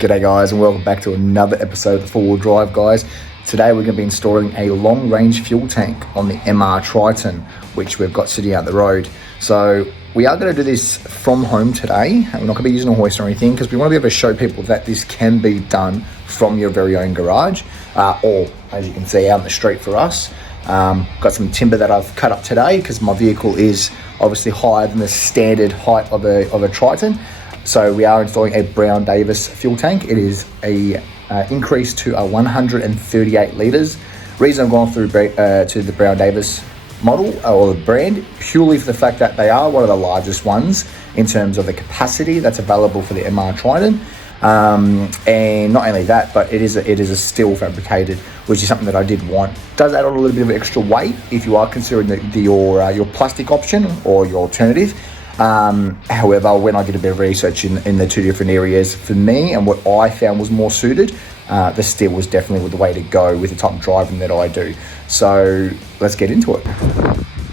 G'day guys, and welcome back to another episode of the 4-wheel drive guys. Today we're going to be installing a long range fuel tank on the MR Triton, which we've got sitting out the road. So we are going to do this from home today. We're not going to be using a hoist or anything because we want to be able to show people that this can be done from your very own garage, or as you can see out in the street for us. Got some timber that I've cut up today because my vehicle is obviously higher than the standard height of a Triton. So we are installing a Brown Davis fuel tank. It is a increase to a 138 litres. Reason I've gone through to the Brown Davis model or the brand, purely for the fact that they are one of the largest ones in terms of the capacity that's available for the MR Triton. And not only that, but it is a steel fabricated, which is something that I did want. Does add on a little bit of extra weight if you are considering your plastic option or your alternative. However, when I did a bit of research in the two different areas, for me and what I found was more suited, the steel was definitely the way to go with the type of driving that I do. So let's get into it.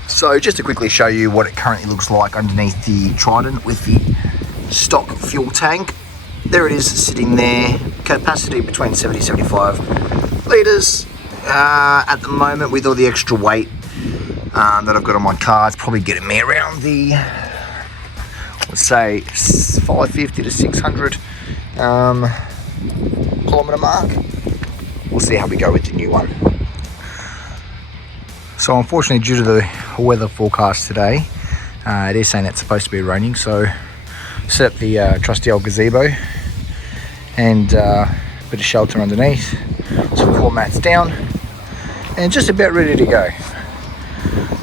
So just to quickly show you what it currently looks like underneath the Triton with the stock fuel tank. There it is sitting there, capacity between 70 and 75 litres. At the moment, with all the extra weight that I've got on my car, it's probably getting me around the, let's say, 550 to 600 kilometre mark. We'll see how we go with the new one. So unfortunately, due to the weather forecast today, it is saying it's supposed to be raining, so set up the trusty old gazebo and a bit of shelter underneath, some floor mats down, and just about ready to go.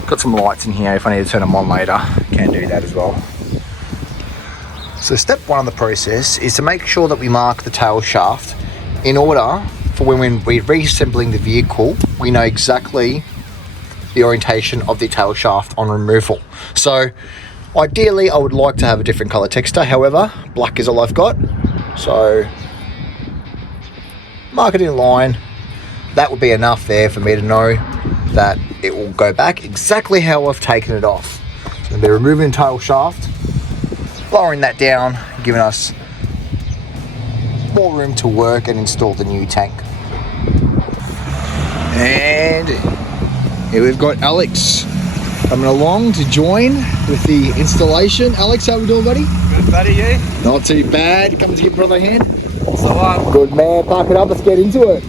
Got some lights in here. If I need to turn them on later, can do that as well. So step one of the process is to make sure that we mark the tail shaft in order for when we're reassembling the vehicle, we know exactly the orientation of the tail shaft on removal. So ideally I would like to have a different color texture, however black is all I've got, so mark it in line. That would be enough there for me to know that it will go back exactly how I've taken it off. So they're removing the tail shaft, lowering that down, giving us more room to work and install the new tank. And here we've got Alex coming along to join with the installation. Alex, how we doing, buddy? Good, buddy, you? Not too bad. Coming to give brother a hand? So good man, park it up, let's get into it.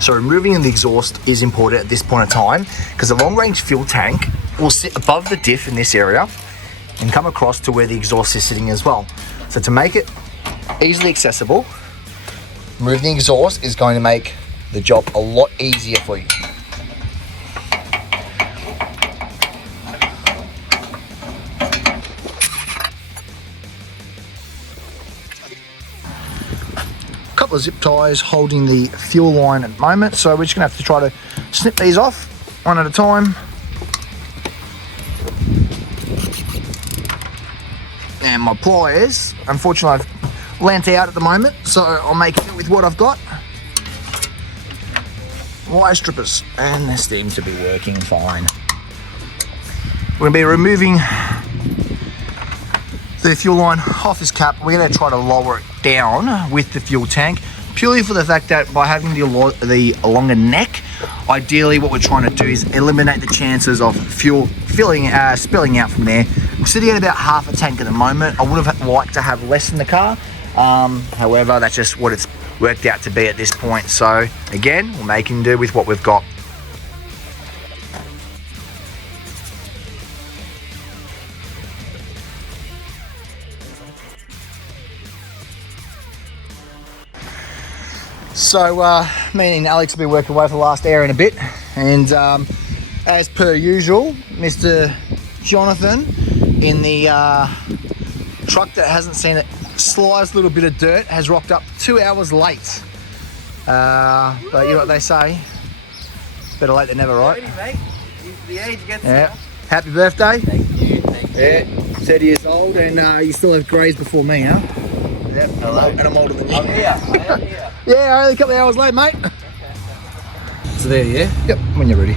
So removing the exhaust is important at this point in time because the long range fuel tank will sit above the diff in this area and come across to where the exhaust is sitting as well. So to make it easily accessible, removing the exhaust is going to make the job a lot easier for you. Couple of zip ties holding the fuel line at the moment, so we're just gonna have to try to snip these off one at a time. And my pliers, unfortunately I've lent out at the moment, so I'm making it with what I've got. Wire strippers, and this seems to be working fine. We're gonna be removing the fuel line off this cap. We're going to try to lower it down with the fuel tank, purely for the fact that by having the longer neck, ideally what we're trying to do is eliminate the chances of fuel spilling out from there. I'm sitting at about half a tank at the moment. I would have liked to have less in the car, however that's just what it's worked out to be at this point. So again, we're making do with what we've got. So me and Alex have been working away for the last hour and a bit, and as per usual, Mr. Jonathan in the truck that hasn't seen it slightest little bit of dirt has rocked up 2 hours late. But you know what they say, better late than never, right? Mate. The age gets yeah. Happy birthday. Thank you. Yeah, 30 years old, and you still have greys before me, huh? Yep, hello. And I'm older than you. I'm here. I am here. Yeah, only a couple of hours late, mate. nuts are there, yeah? Yep, when you're ready.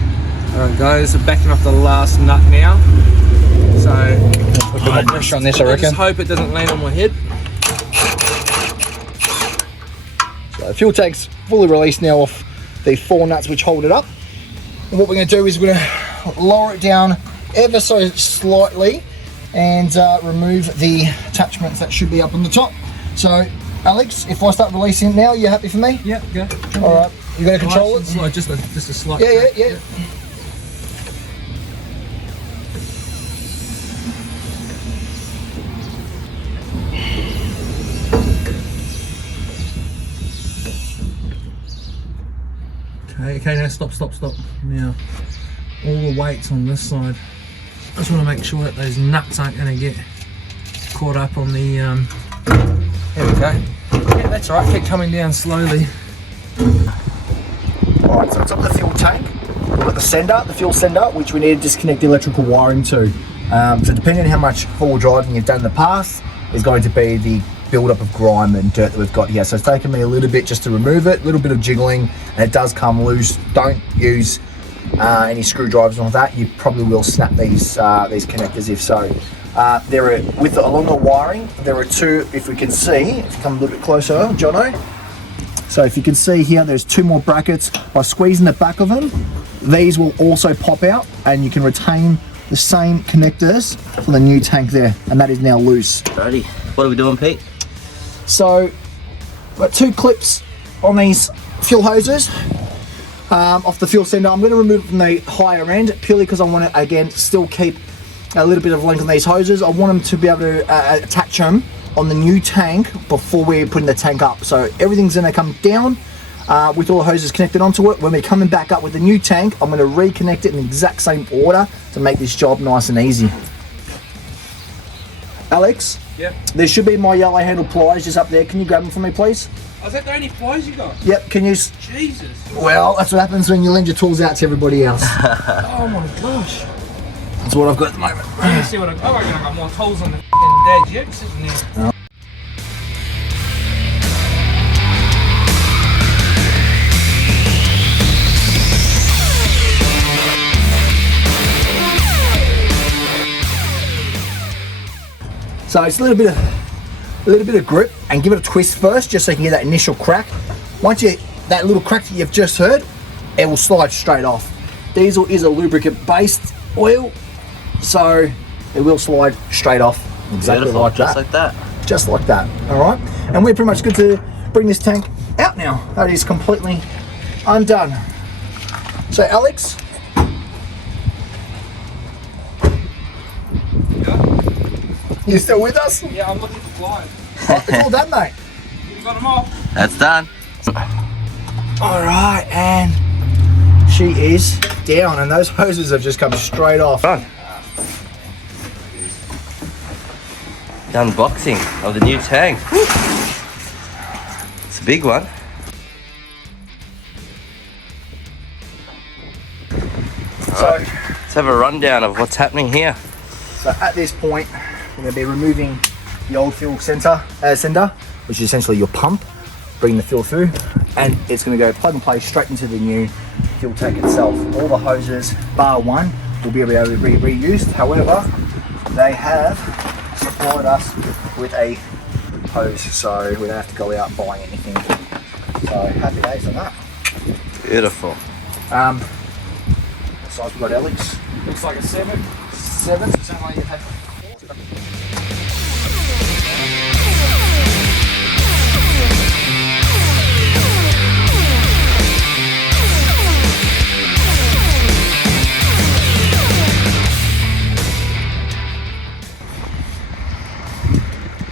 Alright guys, we're backing off the last nut now. So, Put a bit more pressure on this, I I reckon. just hope it doesn't land on my head. So the fuel tank's fully released now off the 4 nuts which hold it up. And what we're going to do is we're going to lower it down ever so slightly and remove the attachments that should be up on the top. So Alex, if I start releasing it now, you happy for me? Yeah, go. All right, you going to control it? Slide, just a slight. Yeah. Okay, now stop. Now, all the weight's on this side. I just want to make sure that those nuts aren't going to get caught up on the, there we go. Yeah, that's all right, keep coming down slowly. All right, so it's on the fuel tank. We've got the fuel sender, which we need to disconnect the electrical wiring to. So depending on how much forward driving you've done in the past, is going to be the build-up of grime and dirt that we've got here. So it's taken me a little bit just to remove it, a little bit of jiggling, and it does come loose. Don't use any screwdrivers and all that. You probably will snap these connectors if so. There are, along the wiring, there are 2, if we can see, if you come a little bit closer, Jono. So if you can see here, there's 2 more brackets. By squeezing the back of them, these will also pop out and you can retain the same connectors for the new tank there, and that is now loose. Righty, what are we doing, Pete? So, got 2 clips on these fuel hoses off the fuel sender. I'm going to remove it from the higher end purely because I want to, again, still keep a little bit of length on these hoses. I want them to be able to attach them on the new tank before we're putting the tank up. So everything's going to come down with all the hoses connected onto it. When we're coming back up with the new tank, I'm going to reconnect it in the exact same order to make this job nice and easy. Alex? Yep. There should be my yellow handle pliers just up there. Can you grab them for me, please? Oh, is that the only pliers you got? Yep, can you... Jesus. Well, that's what happens when you lend your tools out to everybody else. Oh my gosh. That's what I've got at the moment. Let me see what I reckon I got more tools on the f***ing dead yet sitting there. So it's a little bit of grip, and give it a twist first, just so you can get that initial crack. Once you that little crack that you've just heard, it will slide straight off. Diesel is a lubricant-based oil, so it will slide straight off exactly Beautiful, like just that. like that. Just like that. All right, and we're pretty much good to bring this tank out now. That is completely undone. So Alex. You still with us? Yeah, I'm looking for pliers. It's all done, mate. You got them off? That's done. All right, and she is down, and those hoses have just come straight off. Done. The unboxing of the new tank. It's a big one. So, Let's have a rundown of what's happening here. so at this point, we're going to be removing the old fuel sender, which is essentially your pump, bringing the fuel through, and it's going to go plug and play straight into the new fuel tank itself. All the hoses, bar one, will be able to be reused. However, they have supplied us with a hose, so we don't have to go out buying anything. So happy days on that. Beautiful. What size we got, Alex? Looks like a 7. 7. Sounds like you've had.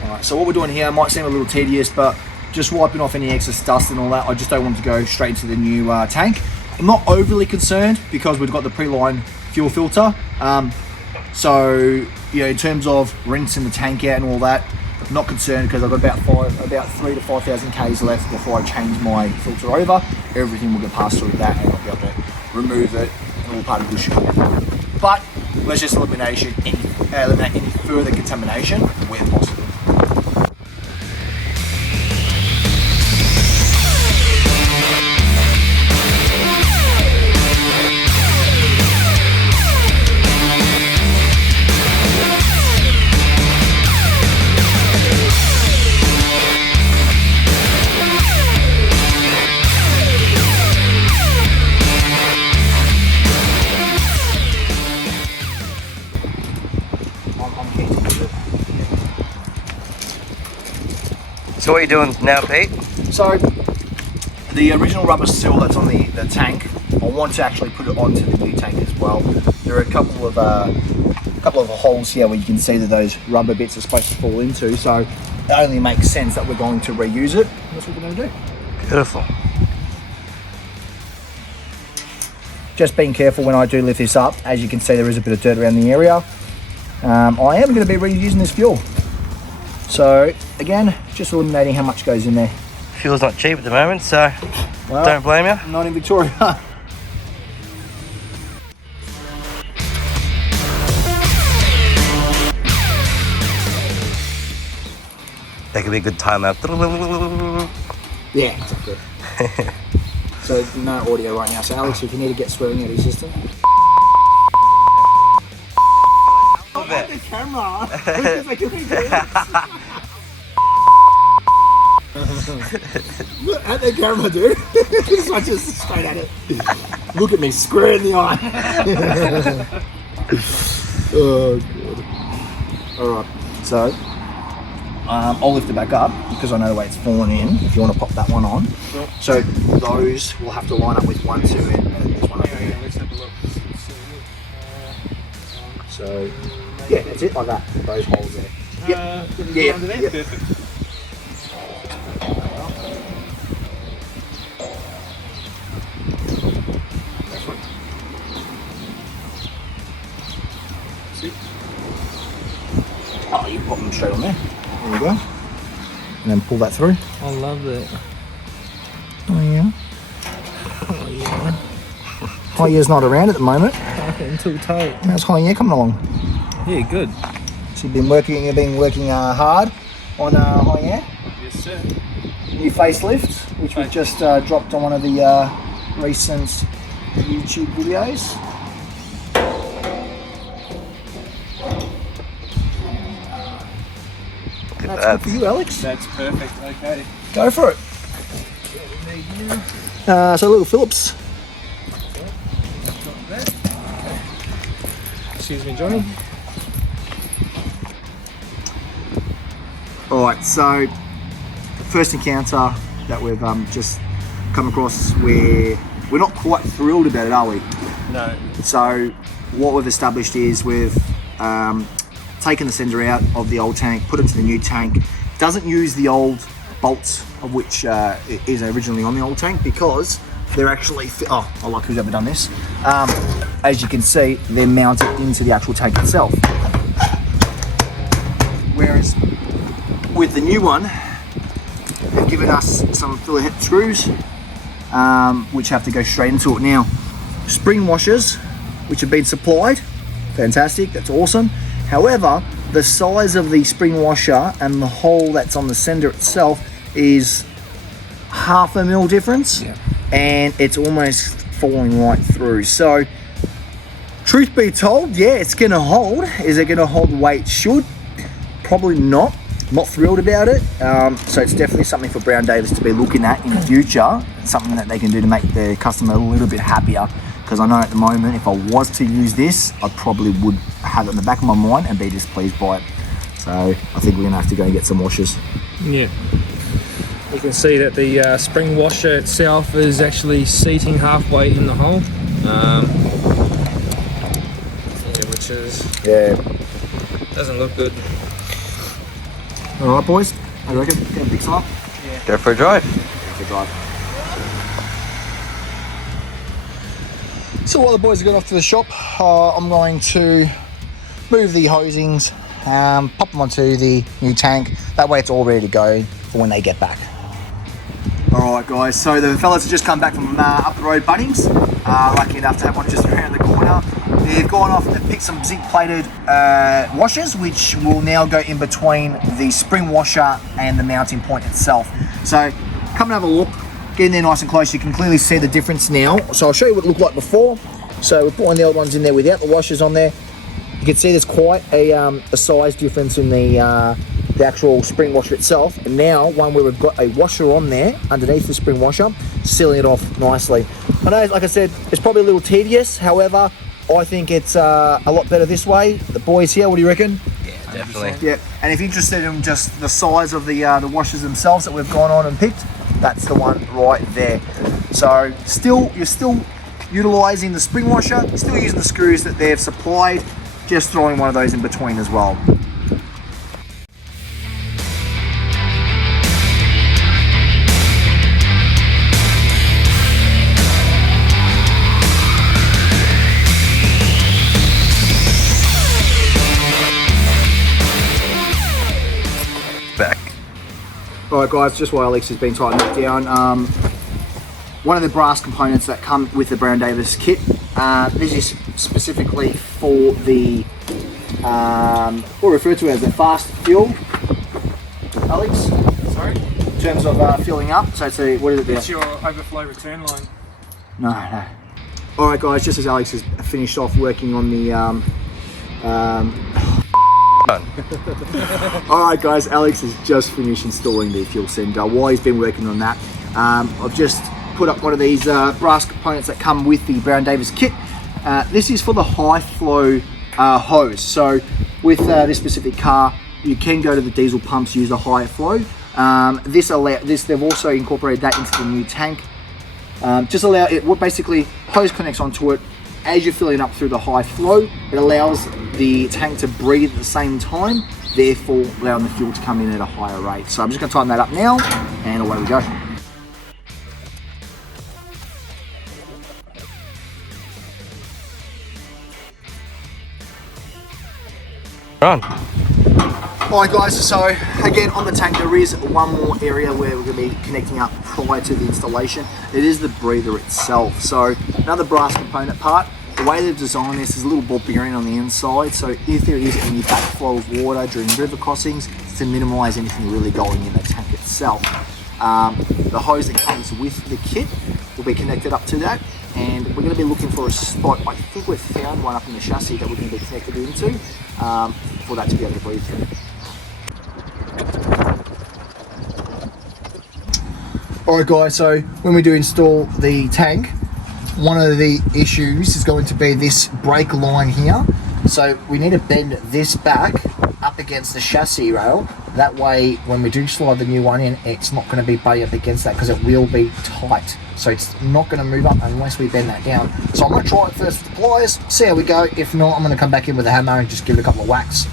Alright, so what we're doing here might seem a little tedious, but just wiping off any excess dust and all that. I just don't want to go straight into the new tank. I'm not overly concerned because we've got the PRELINE fuel filter. So, you know, in terms of rinsing the tank out and all that, I'm not concerned because I've got about 3 to 5,000 Ks left before I change my filter over. Everything will get passed through that, and I'll be able to remove it and all particles should come out. But let's just eliminate any further contamination where possible. I'm keen to use it. So what are you doing now, Pete? So, the original rubber seal that's on the tank, I want to actually put it onto the new tank as well. There are a couple of holes here where you can see that those rubber bits are supposed to fall into, so it only makes sense that we're going to reuse it. That's what we're going to do. Beautiful. Just being careful when I do lift this up. As you can see, there is a bit of dirt around the area. I am going to be reusing this fuel. So again, just eliminating how much goes in there. Fuel's not cheap at the moment, so Well, don't blame you. not in Victoria. That could be a good timeout. Yeah, exactly. So no audio right now. So Alex, if you need to get swearing out of your system. Look at The camera. Look at the camera, dude. This one just straight at it. Look at me, square in the eye. Oh god. Alright, so I'll lift it back up because I know the way it's fallen in. If you want to pop that one on. Sure. So those will have to line up with 1, 2 and this one up here. Let's have a look. So yeah, that's it, like that. Those holes there. Yep. Yeah. Perfect. Oh, you pop them straight on there. There you go. And then pull that through. I love that. Oh yeah. Oh yeah. High year's not around at the moment. Fucking too tight. How's high year coming along? Yeah, good. So you've been working hard on high year. Yes, sir. New facelift, which we've just dropped on one of the recent YouTube videos. That's good for you, Alex. That's perfect. Okay. Go for it. So little Phillips. Excuse me, Johnny. Alright, so first encounter that we've just come across where we're not quite thrilled about it, are we? No. So what we've established is we've taken the sender out of the old tank, put it into the new tank. Doesn't use the old bolts of which it is originally on the old tank because they're actually, I like who's ever done this. As you can see, they're mounted into the actual tank itself. Whereas with the new one, they've given us some filler head screws, which have to go straight into it. Now, spring washers, which have been supplied, fantastic, that's awesome. However, the size of the spring washer and the hole that's on the sender itself is 0.5 mil difference, Yeah. and it's almost falling right through. So, truth be told, yeah, it's gonna hold. Is it gonna hold the way it should? Probably not. Not thrilled about it. So it's definitely something for Brown Davis to be looking at in the future. Something that they can do to make their customer a little bit happier. Because I know at the moment, if I was to use this, I probably would have it in the back of my mind and be displeased by it. So I think we're gonna have to go and get some washers. Yeah. You can see that the spring washer itself is actually seating halfway in the hole. Which is, doesn't look good. All right, boys. I reckon get a big sign. Go for a drive. So while the boys are going off to the shop, I'm going to move the hosings, pop them onto the new tank. That way it's all ready to go for when they get back. Alright guys, so the fellas have just come back from up the road Bunnings. Lucky enough to have one just around the corner. They've gone off and picked some zinc plated washers, which will now go in between the spring washer and the mounting point itself. So come and have a look, get in there nice and close. You can clearly see the difference now. So I'll show you what it looked like before. So we're putting the old ones in there without the washers on there. You can see there's quite a size difference in the actual spring washer itself, and now one where we've got a washer on there underneath the spring washer, sealing it off nicely. I know, like I said, it's probably a little tedious, however, I think it's a lot better this way. The boys here, what do you reckon? Yeah, Definitely. Yeah, and if you're interested in just the size of the washers themselves that we've gone on and picked, that's the one right there. So you're still utilising the spring washer, still using the screws that they've supplied, just throwing one of those in between as well. Back. Alright guys, just while Alex has been tightening it down, one of the brass components that come with the Brown Davis kit, this is specifically for the, we'll refer to it as the fast fuel, Alex? Sorry? In terms of filling up, so it's a, what is it there? It's your overflow return line. No. Alright guys, just as Alex has finished off working on the, Alright guys, Alex has just finished installing the fuel sender. While he's been working on that, I've just put up one of these brass components that come with the Brown Davis kit. This is for the high flow hose. So with this specific car, you can go to the diesel pumps, use the high flow. They've also incorporated that into the new tank. Just allow it, what basically hose connects onto it as you're filling up through the high flow. It allows the tank to breathe at the same time, therefore allowing the fuel to come in at a higher rate. So I'm just going to tighten that up now, and away we go. On. Alright guys, so again on the tank there is one more area where we're going to be connecting up prior to the installation. It is the breather itself. So another brass component part. The way they've designed this is a little ball bearing on the inside, so if there is any backflow of water during river crossings, it's to minimise anything really going in the tank itself. The hose that comes with the kit will be connected up to that, and we're going to be looking for a spot. I think we've found one up in the chassis that we're going to be connected into for that to be able to breathe through. Alright guys, so when we do install the tank, one of the issues is going to be this brake line here. So we need to bend this back up against the chassis rail. That way when we do slide the new one in, it's not going to be butting up against that because it will be tight. So it's not going to move up unless we bend that down. So I'm going to try it first with the pliers, see how we go. If not, I'm going to come back in with a hammer and just give it a couple of whacks.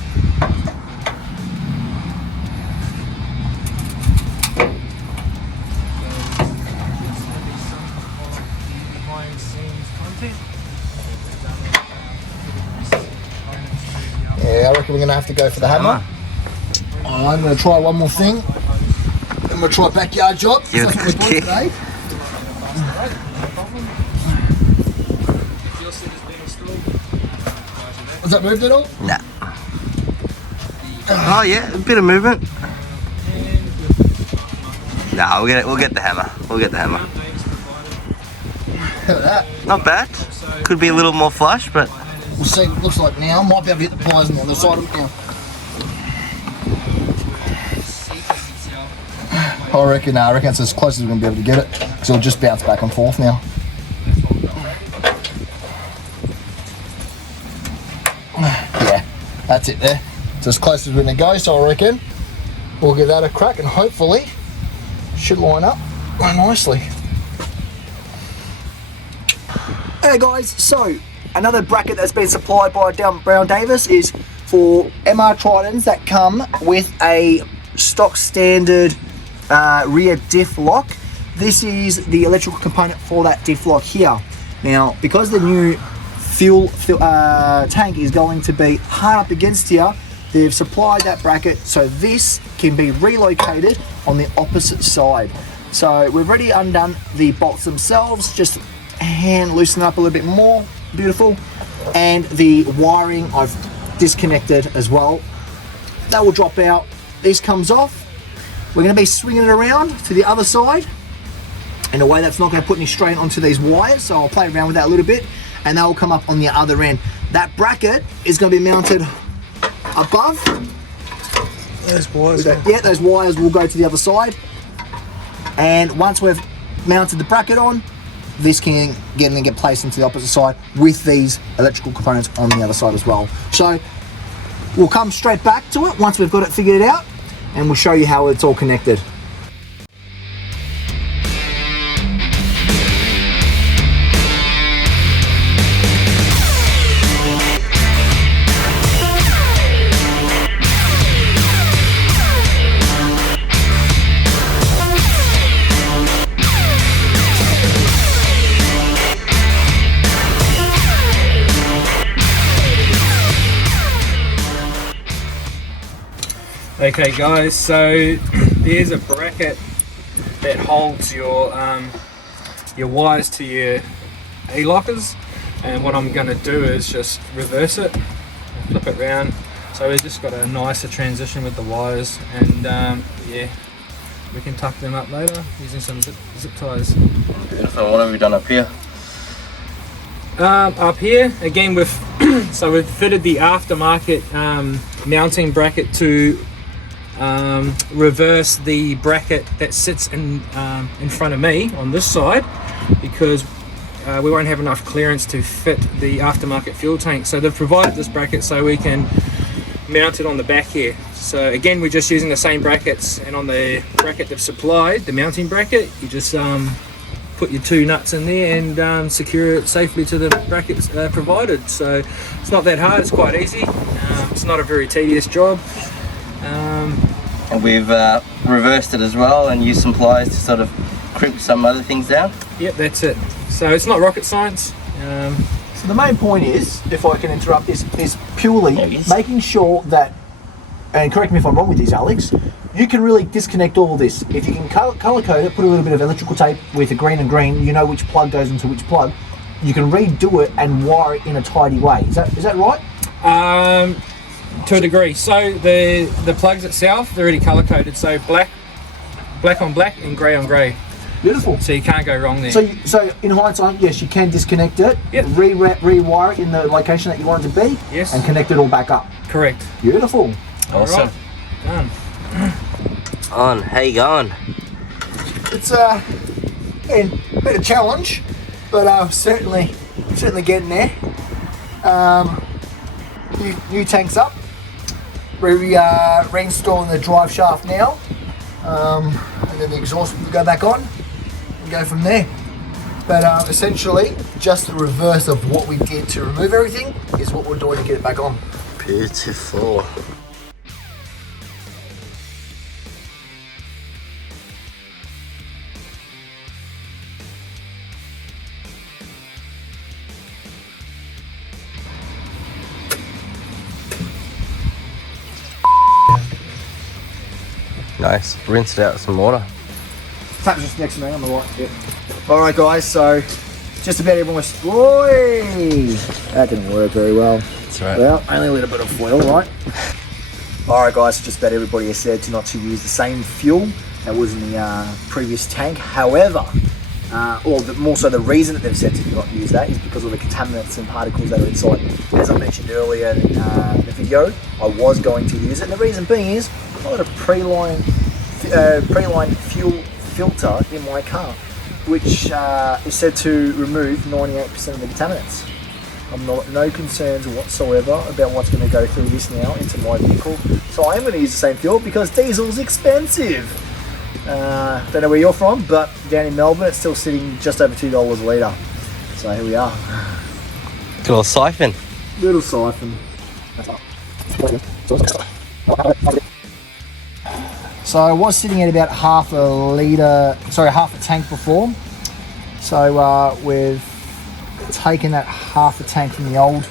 Yeah, I reckon we're going to have to go for the hammer. I'm going to try one more thing. Then we'll try a backyard job. Yeah, That's what we're doing today. Was that moved at all? Nah. Oh yeah, a bit of movement. Nah, we'll get the hammer. We'll get the hammer. Look at that. Not bad. Could be a little more flush, but We'll see what it looks like now. Might be able to get the pliers on the other side of it now. I reckon it's as close as we're going to be able to get it, because it'll just bounce back and forth now. Yeah, that's it there. It's as close as we're going to go, so I reckon we'll give that a crack and hopefully should line up nicely. Hey guys, so another bracket that's been supplied by Brown Davis is for MR Tritons that come with a stock standard rear diff lock. This is the electrical component for that diff lock here. Now, because the new fuel tank is going to be hard up against here, they've supplied that bracket so this can be relocated on the opposite side. So we've already undone the bolts themselves, just hand loosen up a little bit more. Beautiful. And the wiring I've disconnected as well. That will drop out. This comes off. We're going to be swinging it around to the other side in a way that's not going to put any strain onto these wires, so I'll play around with that a little bit, and that will come up on the other end. That bracket is going to be mounted above. Those wires. Yeah, those wires will go to the other side, and once we've mounted the bracket on, this can get placed into the opposite side with these electrical components on the other side as well. So We'll come straight back to it once we've got it figured out, and we'll show you how it's all connected. Okay guys, so there's a bracket that holds your wires to your E-lockers, and what I'm going to do is just reverse it, flip it round, so we've just got a nicer transition with the wires, and yeah, we can tuck them up later using some zip ties. Beautiful. What have we done up here? Up here, again we've so we've fitted the aftermarket mounting bracket to reverse the bracket that sits in front of me on this side, because we won't have enough clearance to fit the aftermarket fuel tank. So they've provided this bracket so we can mount it on the back here. So again, we're just using the same brackets, and on the bracket they've supplied, the mounting bracket, you just put your two nuts in there and secure it safely to the brackets provided. So it's not that hard, it's quite easy. It's not a very tedious job. And we've reversed it as well and used some pliers to sort of crimp some other things down. Yep, that's it. So it's not rocket science. So the main point is, if I can interrupt this, is purely making sure that, and correct me if I'm wrong with this, Alex, you can really disconnect all of this. If you can color code it, put a little bit of electrical tape with a green and green, you know which plug goes into which plug, you can redo it and wire it in a tidy way. Is that right? To a degree. So the plugs itself, they're already color coded. So black on black and grey on grey. Beautiful. So you can't go wrong there. So in hindsight, yes, you can disconnect it, yep, rewire it in the location that you want it to be, yes, and connect it all back up. Correct. Beautiful. Awesome. Right. Done. On, how you going? It's been a bit of challenge, but certainly getting there. New tanks up. Reinstalling the drive shaft now, and then the exhaust will go back on and go from there. But essentially, just the reverse of what we did to remove everything is what we're doing to get it back on. Beautiful. Nice. Rinse it out with some water. Tap's just next to me on the right. Yep. Alright guys, so just about almost. Oi! That didn't work very well. That's right. Well, only a little bit of foil, right? Alright guys, so just about everybody has said not to use the same fuel that was in the previous tank. However, or more so the reason that they've said to not use that is because of the contaminants and particles that are inside. As I mentioned earlier in the video, I was going to use it, and the reason being is I've got a Preline fuel filter in my car, which is said to remove 98% of the contaminants. I'm no concerns whatsoever about what's going to go through this now into my vehicle. So I am going to use the same fuel because diesel's expensive. Don't know where you're from, but down in Melbourne it's still sitting just over $2 a litre. So here we are. Good little siphon. Little siphon. So I was sitting at about half a tank before. So we've taken that half a tank from the old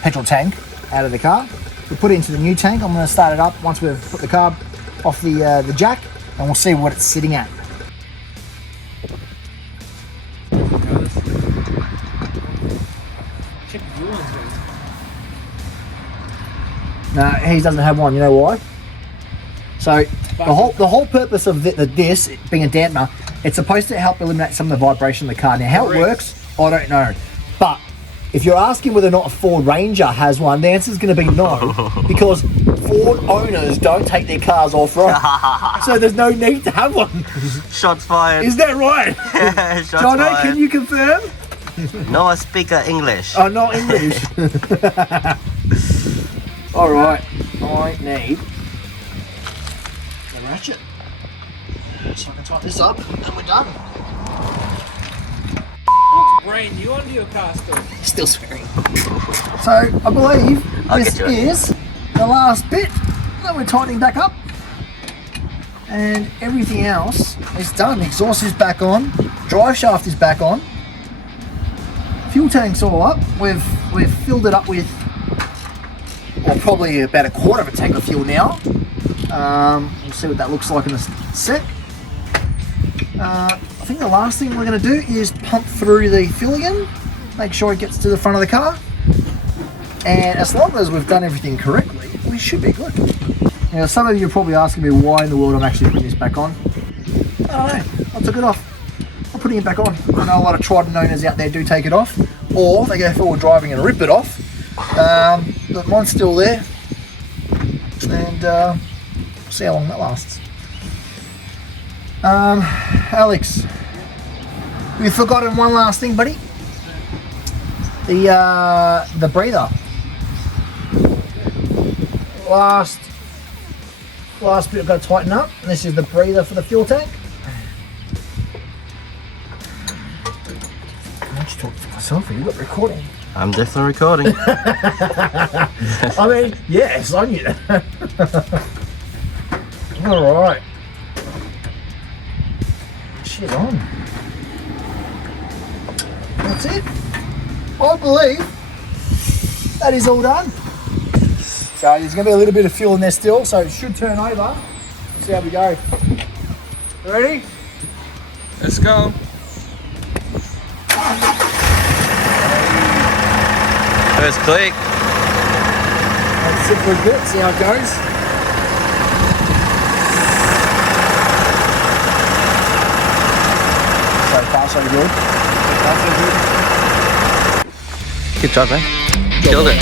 petrol tank out of the car. We put it into the new tank. I'm going to start it up once we've put the carb off the jack, and we'll see what it's sitting at. No, he doesn't have one. You know why? So the whole purpose of this being a dampener, it's supposed to help eliminate some of the vibration in the car. Now, how it works, I don't know. But if you're asking whether or not a Ford Ranger has one, the answer is going to be no, because Ford owners don't take their cars off-road, so there's no need to have one. Shots fired. Is that right? Yeah, shots Jono, fired. can you confirm? No, I speak English. Oh, not English. All right, I need the ratchet so I can tighten this up, and we're done. Brand new under your car still. Still swearing. So I believe this is the last bit that we're tightening back up, and everything else is done. The exhaust is back on, drive shaft is back on, fuel tank's all up. We've filled it up with, well, probably about a quarter of a tank of fuel now. We'll see what that looks like in a sec. I think the last thing we're going to do is pump through the fuel again, make sure it gets to the front of the car, and as long as we've done everything correctly, we should be good. Now, some of you are probably asking me why in the world I'm actually putting this back on. I don't know, I took it off. I'm putting it back on. I know a lot of Triton owners out there do take it off, or they go forward driving and rip it off, but mine's still there, and we'll see how long that lasts. Alex, we've forgotten one last thing, buddy. The breather. Last bit I've got to tighten up. And this is the breather for the fuel tank. I just talked to myself. Are you got recording? I'm definitely recording. I mean, yeah, it's on you. All right. Shit on. That's it. I believe that is all done. So there's going to be a little bit of fuel in there still, so it should turn over. Let's see how we go. You ready? Let's go. First click. Let's sit for a bit, see how it goes. So far, so good. So far, so good. Good job, man. Killed it.